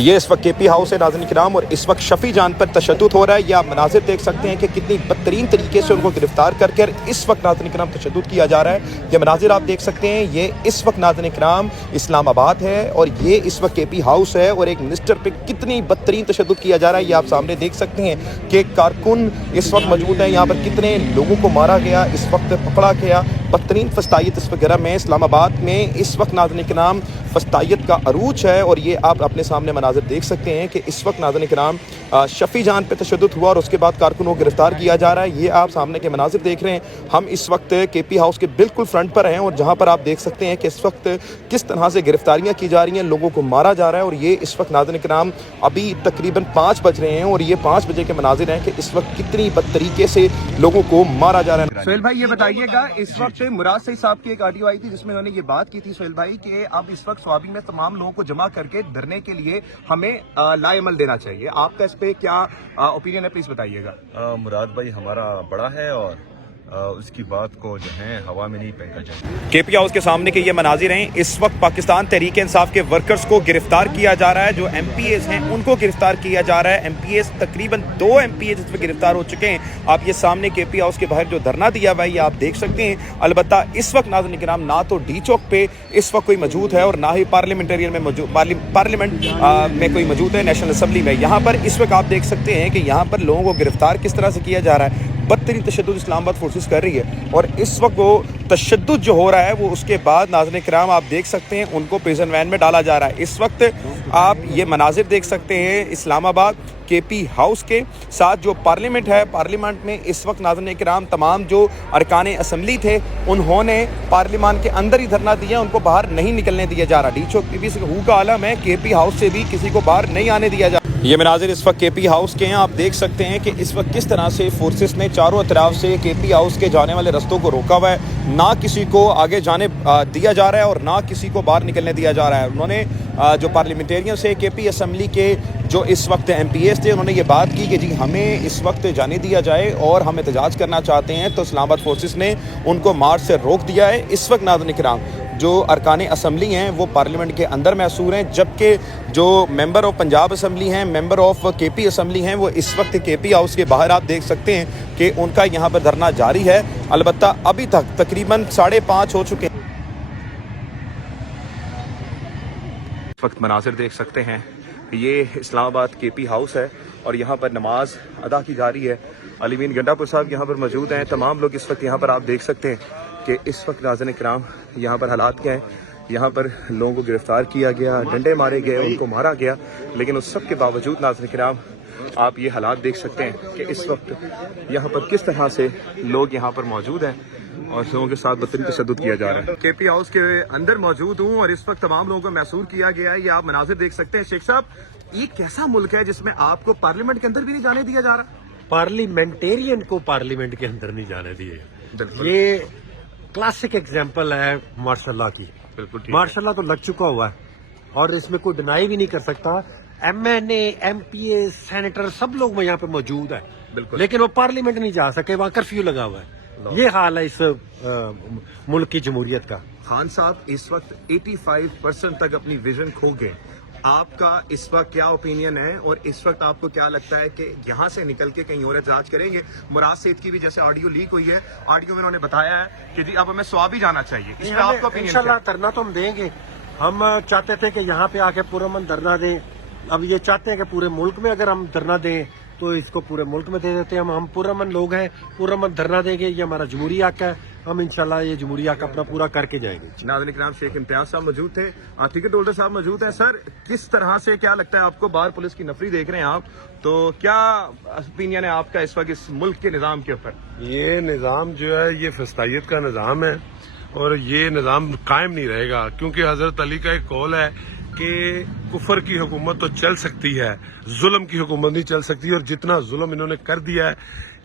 ये इस वक्त केपी हाउस है नाज़रीन किराम, और इस वक्त शफी जान पर तशद्दुद हो रहा है। ये आप मनाजिर देख सकते हैं कि कितनी बदतरीन तरीके से उनको गिरफ्तार कर इस वक्त नाज़रीन किराम तशद्दुद किया जा रहा है। ये मनाजिर आप देख सकते हैं, ये इस वक्त नाज़रीन किराम इस्लामाबाद है और ये इस वक्त केपी हाउस है, और एक मिनिस्टर पे कितनी बदतरीन तशद्दुद किया जा रहा है ये आप सामने देख सकते हैं कि कारकुन इस वक्त मौजूद हैं। यहाँ पर कितने लोगों को मारा गया, इस वक्त पकड़ा गया। बदतरीन फस्तायत इस वगैरह में इस्लामाबाद में इस वक्त नाज़रीन किराम फस्तायत का अरूज है, और ये आप अपने सामने मनाजिर देख सकते हैं कि इस वक्त नाज़रीन किराम शफी जान पे तशद्दुद हुआ और उसके बाद कारकुन को गिरफ्तार किया जा रहा है। ये आप सामने के मनाजिर देख रहे हैं। हम इस वक्त केपी हाउस के बिल्कुल फ्रंट पर हैं, और जहाँ पर आप देख सकते हैं कि इस वक्त किस तरह से गिरफ्तारियाँ की जा रही हैं, लोगों को मारा जा रहा है। और ये इस वक्त नाज़रीन किराम अभी तकरीबन 5 बज रहे हैं, और ये 5 बजे के मनाजिर हैं कि इस वक्त कितनी बदतरीके से लोगों को मारा जा रहा है। सोहेल भाई ये बताइएगा, इस वक्त मुराद सईद साहब की एक ऑडियो आई थी जिसमें उन्होंने ये बात की थी सोहेल भाई कि अब इस वक्त स्वाबी में तमाम लोगों को जमा करके धरने के लिए हमें लाएमल देना चाहिए। आपका इस पे क्या ओपिनियन है, प्लीज बताइएगा। मुराद भाई हमारा बड़ा है और उसकी बात को जो है हवा में नहीं फेंका जाए। केपी हाउस के सामने के ये मनाजिर हैं। इस वक्त पाकिस्तान तहरीक इंसाफ के वर्कर्स को गिरफ्तार किया जा रहा है, जो MPAs हैं उनको गिरफ्तार किया जा रहा है। MPAs तकरीबन 2 MPAs इस पर गिरफ्तार हो चुके हैं। आप ये सामने केपी हाउस के बाहर जो धरना दिया हुआ है ये आप देख सकते हैं। अलबत्ता इस वक्त नाज़रीन किराम ना तो डी चौक पे इस वक्त कोई मौजूद है और ना ही पार्लियामेंटेरियन में मौजूद पार्लियामेंट में कोई मौजूद है, नेशनल असम्बली में। यहाँ पर इस वक्त आप देख सकते हैं कि यहाँ पर लोगों को गिरफ्तार किस तरह से किया जा रहा है। बदतरीन तशद्दुद इस्लामाबाद फोर्सेस कर रही है, और इस वक्त वो तशद्दुद जो हो रहा है वो उसके बाद नाज़रीन किराम आप देख सकते हैं उनको प्रिजन वैन में डाला जा रहा है। इस वक्त आप ये मनाजिर देख सकते हैं इस्लामाबाद केपी हाउस के साथ जो पार्लियामेंट है। पार्लियामेंट में इस वक्त नाज़रीन किराम तमाम जो अरकान असम्बली थे उन्होंने पार्लियामान के अंदर ही धरना दिया, उनको बाहर नहीं निकलने दिया जा रहा। डी चौक पी से हू का आलम है, केपी हाउस से भी किसी को बाहर नहीं आने दिया जा रहा। ये मनाजिर इस वक्त केपी हाउस के हैं। आप देख सकते हैं कि इस वक्त किस तरह से फोर्सेस ने चारों तरफ से केपी हाउस के जाने वाले रस्तों को रोका हुआ है। ना किसी को आगे जाने दिया जा रहा है और ना किसी को बाहर निकलने दिया जा रहा है। उन्होंने जो पार्लियामेंटेरियन से केपी असम्बली के जो इस वक्त MPAs थे उन्होंने ये बात की कि जी हमें इस वक्त जाने दिया जाए और हम एहतजाज करना चाहते हैं, तो इस्लामाबाद फोर्सेस ने उनको मार्च से रोक दिया है। इस वक्त नाज़रीन किराम जो अरकान असम्बली हैं वो पार्लियामेंट के अंदर मैसूर हैं, जबकि जो मेंबर ऑफ पंजाब असम्बली हैं, मेंबर ऑफ KP असम्बली हैं, वो इस वक्त केपी हाउस के बाहर आप देख सकते हैं कि उनका यहाँ पर धरना जारी है। अलबत्ता अभी तक तकरीबन 5:30 हो चुके हैं। इस वक्त मनाजिर देख सकते हैं, ये इस्लामाबाद केपी हाउस है और यहाँ पर नमाज अदा की जा रही है। अलीमीन गंडापुर साहब यहाँ पर मौजूद हैं। तमाम लोग इस वक्त यहाँ पर आप देख सकते हैं कि इस वक्त नाज़रीन किराम यहाँ पर हालात क्या हैं। यहाँ पर लोगों को गिरफ्तार किया गया, डंडे मारे गए, उनको मारा गया, लेकिन उस सब के बावजूद नाज़रीन किराम आप ये हालात देख सकते हैं कि इस वक्त यहाँ पर किस तरह से लोग यहाँ पर मौजूद हैं और लोगों के साथ बदतरीन तशद्दुद किया जा रहा है। केपी हाउस के अंदर मौजूद हूँ और इस वक्त तमाम लोगों को मैसूर किया गया है। ये आप मनाजिर देख सकते हैं। शेख साहब, ये कैसा मुल्क है जिसमें आपको पार्लियामेंट के अंदर भी नहीं जाने दिया जा रहा? पार्लियामेंटेरियन को पार्लियामेंट के अंदर नहीं जाने दिए। ये क्लासिक एग्जाम्पल है मार्शल लॉ की। बिल्कुल, मार्शल लॉ तो लग चुका हुआ है और इसमें कोई डिनाई भी नहीं कर सकता। MNA, MPA, सेनेटर सब लोग यहाँ पे मौजूद है, लेकिन वो पार्लियामेंट नहीं जा सके, वहाँ कर्फ्यू लगा हुआ है। ये हाल है इस मुल्क की जमहूरियत का। खान साहब इस वक्त 85% तक अपनी विजन खो गए। आपका इस वक्त क्या ओपिनियन है और इस वक्त आपको क्या लगता है कि यहाँ से निकल के कहीं और एहतजाज करेंगे? मुराद सईद की भी जैसे ऑडियो लीक हुई है, ऑडियो में उन्होंने बताया है कि जी अब हमें स्वाबी जाना चाहिए। इस पे आपका ओपिनियन? इंशाल्लाह धरना तो हम देंगे। हम चाहते थे कि यहाँ पे आके पुरअमन धरना दें। अब ये चाहते हैं कि पूरे मुल्क में अगर हम धरना दें तो इसको पूरे मुल्क में दे देते हैं। हम पुरअमन लोग हैं, पुरअमन धरना देंगे। ये हमारा जमहूरी हक है, हम इंशाल्लाह ये जमहूरी हक अपना पूरा करके जाएंगे। नाज़रीन किराम, शेख इम्तियाज साहब मौजूद थे, टिकट होल्डर साहब मौजूद हैं। सर, किस तरह से क्या लगता है आपको? बाहर पुलिस की नफरी देख रहे हैं आप, तो क्या ओपिनियन है आपका इस वक्त इस मुल्क के निज़ाम के ऊपर? ये निज़ाम जो है ये फस्तायत का निज़ाम है और ये निज़ाम कायम नहीं रहेगा, क्योंकि हजरत अली का एक कौल है कि कुफर की हुकूमत तो चल सकती है, जुल्म की हुकूमत नहीं चल सकती। और जितना जुल्म इन्होंने कर दिया है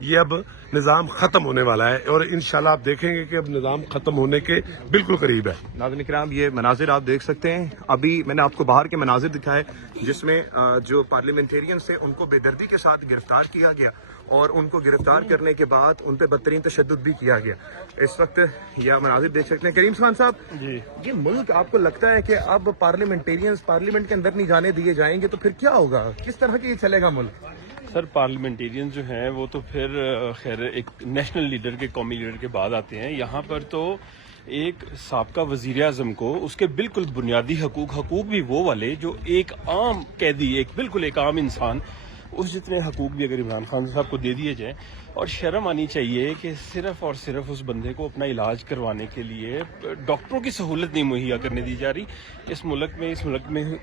ये अब निज़ाम ख़त्म होने वाला है और इंशाल्लाह आप देखेंगे कि अब निज़ाम ख़त्म होने के बिल्कुल करीब है। नाज़रीन किराम, ये मनाजिर आप देख सकते हैं। अभी मैंने आपको बाहर के मनाजिर दिखाए जिसमें जो पार्लियामेंटेरियन से उनको बेदर्दी के साथ गिरफ्तार किया गया और उनको गिरफ्तार करने के बाद उन पर बदतरीन तशद्दुद भी किया गया। इस वक्त यह मनाजिर देख सकते हैं। करीम खान साहब जी, ये मुल्क आपको लगता है कि अब पार्लियामेंटेरियंस पार्लियामेंट کے اندر نہیں جانے دیے جائیں گے تو پھر کیا ہوگا, کس طرح کے چلے گا ملک؟ سر پارلیمنٹیرین جو ہیں وہ تو پھر خیر ایک نیشنل لیڈر کے, قومی لیڈر کے بعد آتے ہیں. یہاں پر تو ایک سابقہ وزیر اعظم کو اس کے بالکل بنیادی حقوق بھی وہ والے جو ایک عام قیدی, ایک بالکل ایک عام انسان, اس جتنے حقوق بھی اگر عمران خان صاحب کو دے دیے جائیں. اور شرم آنی چاہیے کہ صرف اور صرف اس بندے کو اپنا علاج کروانے کے لیے ڈاکٹروں کی سہولت نہیں مہیا کرنے دی جا رہی. اس ملک میں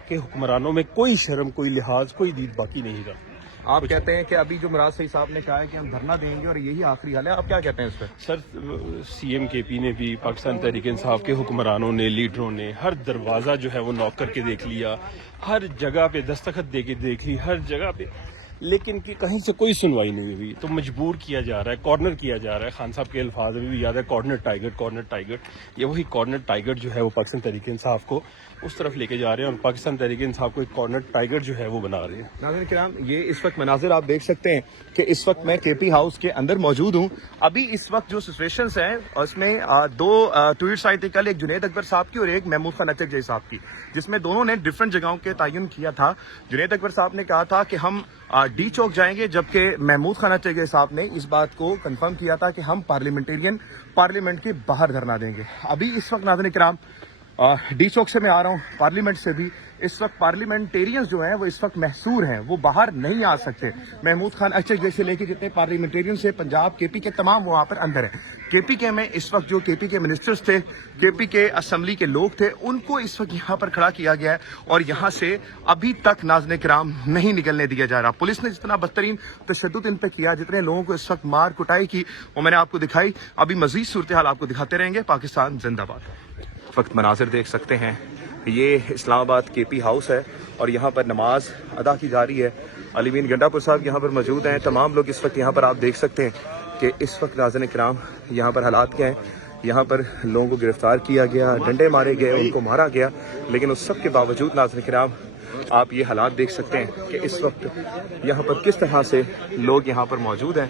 کے حکمرانوں میں کوئی شرم, کوئی لحاظ, کوئی دید باقی نہیں رہا. آپ کہتے ہیں کہ ابھی جو مراد صحیح صاحب نے کہا ہے کہ ہم دھرنا دیں گے اور یہی آخری حل ہے, آپ کیا کہتے ہیں اس پہ؟ سر سی ایم کے پی نے بھی, پاکستان تحریک انصاف کے حکمرانوں نے, لیڈروں نے ہر دروازہ جو ہے وہ نوک کر کے دیکھ لیا, ہر جگہ پہ دستخط دے کے دیکھ لی, ہر جگہ پہ, لیکن کہ کہیں سے کوئی سنوائی نہیں ہوئی. تو مجبور کیا جا رہا ہے, کارنر کیا جا رہا ہے. خان صاحب کے الفاظ ابھی بھی یاد ہے, کارنر ٹائیگر. یہ وہی کارنر ٹائیگر جو ہے وہ پاکستان تحریک انصاف کو اس طرف لے کے جا رہے ہیں, اور پاکستان تحریک انصاف کو ایک کارنر ٹائیگر جو ہے وہ بنا رہے ہیں. ناظرین کرام, یہ اس وقت مناظر آپ دیکھ سکتے ہیں کہ اس وقت میں کے پی ہاؤس کے اندر موجود ہوں. ابھی اس وقت جو سچویشنز ہیں اس میں دو ٹویٹس آئی تھی کل, ایک جنید اکبر صاحب کی اور ایک محمود خان اچکزئی صاحب کی, جس میں دونوں نے ڈفرنٹ جگہوں کے تعین کیا تھا. جنید اکبر صاحب نے کہا تھا کہ ہم ڈی چوک جائیں گے, جبکہ محمود خان اچکزئی صاحب نے اس بات کو کنفرم کیا تھا کہ ہم پارلیمنٹ کے باہر دھرنا دیں گے. ابھی اس وقت ناظرین کرام ڈی چوک سے میں آ رہا ہوں, پارلیمنٹ سے بھی. اس وقت پارلیمنٹیرینز جو ہیں وہ اس وقت محصور ہیں, وہ باہر نہیں آ سکتے. محمود خان اچکزئی سے لے کے جتنے پارلیمنٹیرینز ہیں پنجاب کے پی کے تمام وہاں پر اندر ہیں. کے پی کے میں اس وقت جو کے پی کے منسٹرز تھے, کے پی کے اسمبلی کے لوگ تھے, ان کو اس وقت یہاں پر کھڑا کیا گیا ہے, اور یہاں سے ابھی تک ناظرین کرام نہیں نکلنے دیا جا رہا. پولیس نے جتنا بدترین تشدد ان پہ کیا, جتنے لوگوں کو اس وقت مار کٹائی کی, وہ میں نے آپ کو دکھائی. ابھی مزید صورتحال آپ کو دکھاتے رہیں گے. پاکستان زندہ باد. وقت مناظر دیکھ سکتے ہیں, یہ اسلام آباد کے پی ہاؤس ہے اور یہاں پر نماز ادا کی جا رہی ہے. علی مین گنڈا پور صاحب یہاں پر موجود ہیں. تمام لوگ اس وقت یہاں پر, آپ دیکھ سکتے ہیں کہ اس وقت ناظرین کرام یہاں پر حالات کیا ہیں. یہاں پر لوگوں کو گرفتار کیا گیا, ڈنڈے مارے گئے, ان کو مارا گیا, لیکن اس سب کے باوجود ناظرین کرام آپ یہ حالات دیکھ سکتے ہیں کہ اس وقت یہاں پر کس طرح سے لوگ یہاں پر موجود ہیں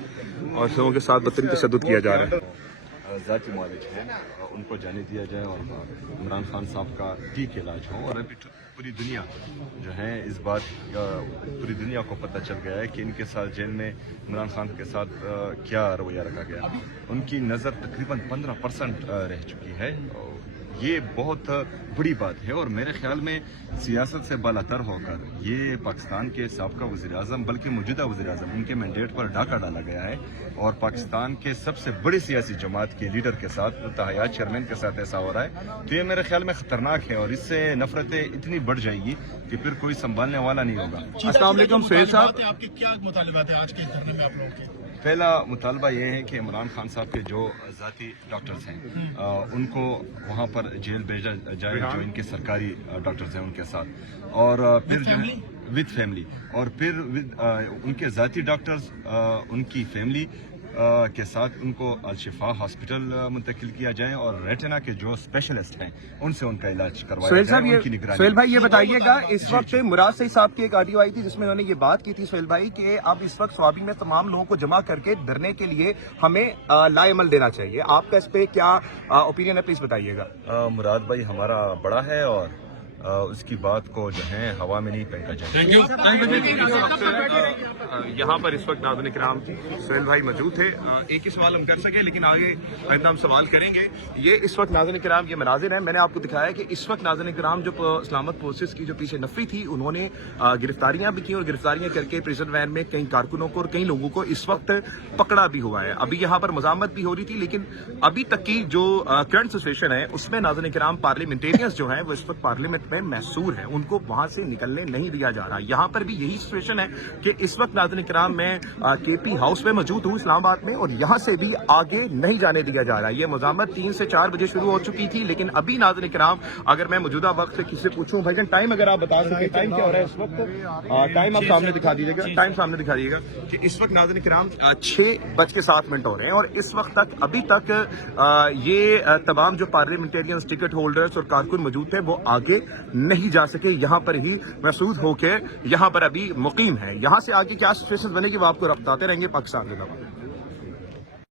اور لوگوں کے ساتھ بدترین تشدد کیا جا رہا ہے. ذاتی معالج ہیں ان کو جانے دیا جائے اور عمران خان صاحب کا ٹھیک علاج ہو. اور ابھی پوری دنیا جو ہے اس بات کا, پوری دنیا کو پتہ چل گیا ہے کہ ان کے ساتھ جیل میں عمران خان کے ساتھ کیا رویہ رکھا گیا. ان کی نظر تقریباً 15% رہ چکی ہے. یہ بہت بڑی بات ہے, اور میرے خیال میں سیاست سے بالاتر ہو کر یہ پاکستان کے سابقہ وزیر اعظم, بلکہ موجودہ وزیر اعظم, ان کے مینڈیٹ پر ڈاکہ ڈالا گیا ہے. اور پاکستان کے سب سے بڑی سیاسی جماعت کے لیڈر کے ساتھ, تحیات چیئرمین کے ساتھ ایسا ہو رہا ہے, تو یہ میرے خیال میں خطرناک ہے, اور اس سے نفرتیں اتنی بڑھ جائیں گی کہ پھر کوئی سنبھالنے والا نہیں ہوگا. السلام علیکم سہیل صاحب, آپ کے کیا مطالبات ہیں آج کے دھرنے میں آپ لوگوں کے؟ پہلا مطالبہ یہ ہے کہ عمران خان صاحب کے جو ذاتی ڈاکٹرز ہیں ان کو وہاں پر جیل بھیجا جائے, جو ان کے سرکاری ڈاکٹرز ہیں ان کے ساتھ, اور پھر جو ہے وتھ فیملی, اور پھر ان کے ذاتی ڈاکٹرز ان کی فیملی کے ساتھ ان کو الشفا ہاسپٹل منتقل کیا جائے, اور ریٹنا کے جو اسپیشلسٹ ہیں ان سے ان کا علاج کروایا جائے, ان کی نگرانی. سہیل بھائی یہ بتائیے گا, اس وقت مراد صحیح صاحب کی ایک آڈیو آئی تھی جس میں انہوں نے یہ بات کی تھی سہیل بھائی کہ اب اس وقت سوابی میں تمام لوگوں کو جمع کر کے دھرنے کے لیے ہمیں لا عمل دینا چاہیے. آپ کا اس پہ کیا اوپینین ہے, پلیز بتائیے گا. مراد بھائی ہمارا بڑا ہے, اور اس کی بات کو جو ہے ہوا میں نہیں پھینکا جائے. یہاں پر اس وقت ناظرین کرام سہیل بھائی موجود تھے. ایک ہی سوال ہم کر سکے, لیکن آگے آئندہ ہم سوال کریں گے. یہ اس وقت ناظرین کرام یہ مناظر ہیں. میں نے آپ کو دکھایا کہ اس وقت ناظرین کرام جو اسلامت فورسز کی جو پیچھے نفری تھی, انہوں نے گرفتاریاں بھی کی, اور گرفتاریاں کر کے پریزن وین میں کئی کارکنوں کو اور کئی لوگوں کو اس وقت پکڑا بھی ہوا ہے. ابھی یہاں پر مزاحمت بھی ہو رہی تھی, لیکن ابھی تک کی جو کرنٹ سچویشن ہے اس میں ناظرین کرام پارلیمنٹیرینز جو ہیں وہ اس وقت پارلیمنٹ میں محصور ہیں, ان کو وہاں سے نکلنے نہیں دیا جا رہا. یہاں پر بھی یہی سچویشن ہے کہ اس وقت ناظرین کرام میں کے پی ہاؤس میں موجود ہوں اسلام آباد میں, اور یہاں سے بھی آگے نہیں جانے دیا جا رہا. یہ مزاحمت 3 سے 4 بجے شروع ہو چکی تھی, لیکن ابھی ناظرین کرام اگر میں موجودہ وقت سے کسی سے پوچھوں, بھائی جان ٹائم اگر آپ بتا سکیں ٹائم کیا ہو رہا ہے اس وقت, ٹائم آپ سامنے دکھا دیجیے گا, ٹائم سامنے دکھا دیجیے گا کہ اس وقت ناظرین کرام 6:07 ہو رہے ہیں, اور اس وقت تک ابھی تک یہ تمام جو پارلیمنٹیرینز, ٹکٹ ہولڈرز اور کارکن موجود تھے وہ آگے نہیں جا سکے, یہاں پر ہی محسوس ہو کے یہاں پر ابھی مقیم ہے. یہاں سے آگے کیا سچویشن بنے گی وہ آپ کو بتاتے رہیں گے. پاکستان زندہ باد.